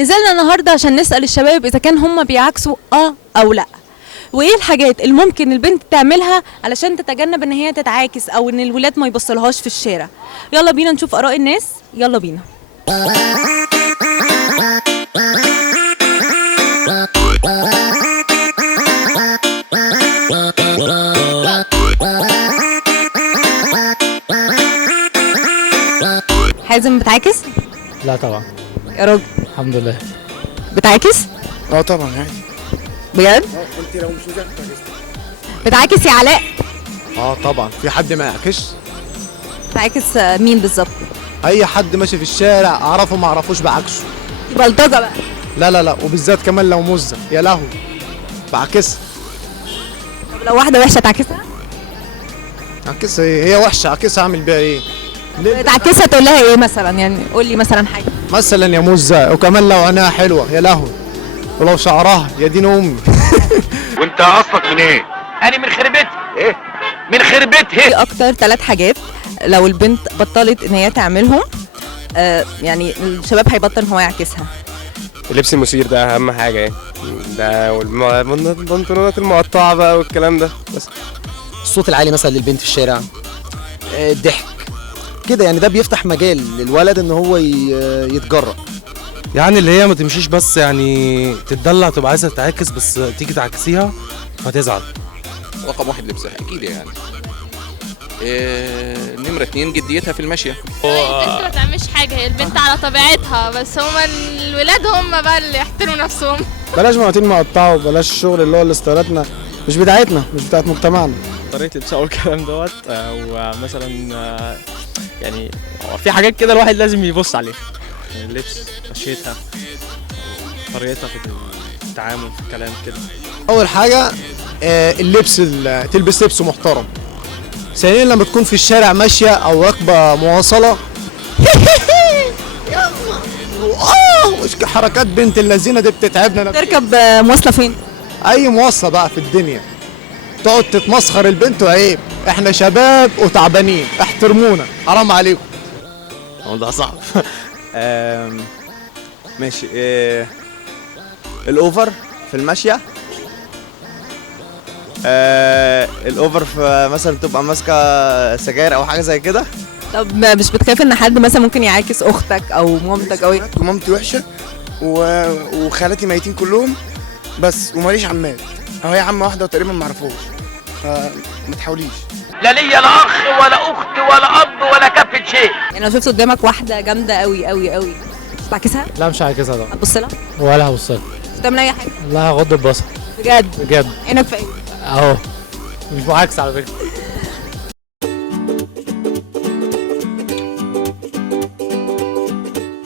نزلنا النهارده عشان نسأل الشباب إذا كان هم بيعكسوا أو لأ، وإيه الحاجات اللي ممكن البنت تعملها علشان تتجنب إن هي تتعاكس أو إن الولاد ما يبصلهاش في الشارع. يلا بينا نشوف آراء الناس، يلا بينا. حازم بتعاكس؟ لا طبعا. يا راجل الحمد لله. بتعاكس؟ طبعا عادي. بجد؟ انت لو مش مذاكر بتعاكس يا علاء؟ طبعا، في حد ما يعكسش؟ بتعاكس مين بالظبط؟ اي حد ماشي في الشارع اعرفه ما اعرفوش بعكسه. بلطجة بقى. لا وبالذات كمان لو مزه يا لهوي بعكسها. طب لو واحدة وحشة تعاكسها؟ عكسها ايه؟ هي وحشه عكسها اعمل بيها ايه؟ تعكسها تقول لها ايه مثلا؟ يعني قول لي مثلا حاجة. مثلا يا مزه، وكمان لو عينيها حلوه يا لهوي، ولو شعرها يا دين امي. وانت اصلك من ايه؟ انا من خربتها. ايه؟ من خربتها. ايه اكتر 3 حاجات لو البنت بطلت ان هي تعملهم يعني الشباب هيبطل ان هو يعكسها؟ اللبس المثير ده اهم حاجه يعني، ده والبنطلونات المقطعه بقى والكلام ده بس. الصوت العالي مثلا للبنت في الشارع، الضحك كده يعني، ده بيفتح مجال للولد ان هو يتجرأ. يعني اللي هي ما تمشيش بس يعني تتدلع، تبقى عايزه تتعاكس بس تيجي تعكسيها فتزعل. رقم 1 لبسها اكيد يعني. نمرة 2 جديتها في المشية. البنت ما تعملش حاجة، هي البنت على طبيعتها، بس هما الولاد هما بقى اللي يحترموا نفسهم. بلاش مناطيل مقطعه وبلاش الشغل اللي هو الاستيلاتنا، مش بتاعتنا، مش بتاعت مجتمعنا. طريقه لبسها والكلام دوت، ومثلا يعني في حاجات كده الواحد لازم يبص عليها، اللبس، مشيتها، طريقتها في التعامل في الكلام كده. اول حاجه اللبس، تلبس لبس محترم. ثانيا لما تكون في الشارع ماشيه او راكبه مواصله مش حركات بنت اللذينه دي بتتعبنا. تركب مواصلة فين؟ اي مواصله بقى في الدنيا تقعد تتمسخر البنت وعيب. احنا شباب وتعبانين، احترمونا حرام عليكم. ده صعب. ماشي. الاوفر في المشيه، الاوفر في مثلا تبقى ماسكه سجاير او حاجه زي كده. طب مش بتخاف ان حد مثلا ممكن يعاكس اختك او مامتك او ايه؟ مامتي وحشه وخالاتي ميتين كلهم بس، وماليش عمات، هي عمه واحده وتقريبا ما اعرفوش، فما تحاوليش. لا ليا لا اخ ولا اخت ولا اب ولا كفه شيء. يعني لو شفت قدامك واحدة جامدة قوي قوي قوي تعكسها؟ لا مش هعكسها طبعا. هتبص لها؟ ولا هبص لها. مش هتعمل اي حاجة؟ لا هغض البصر. بجد؟ بجد عينك في ايه؟ اهو. مش معاكس على فكره.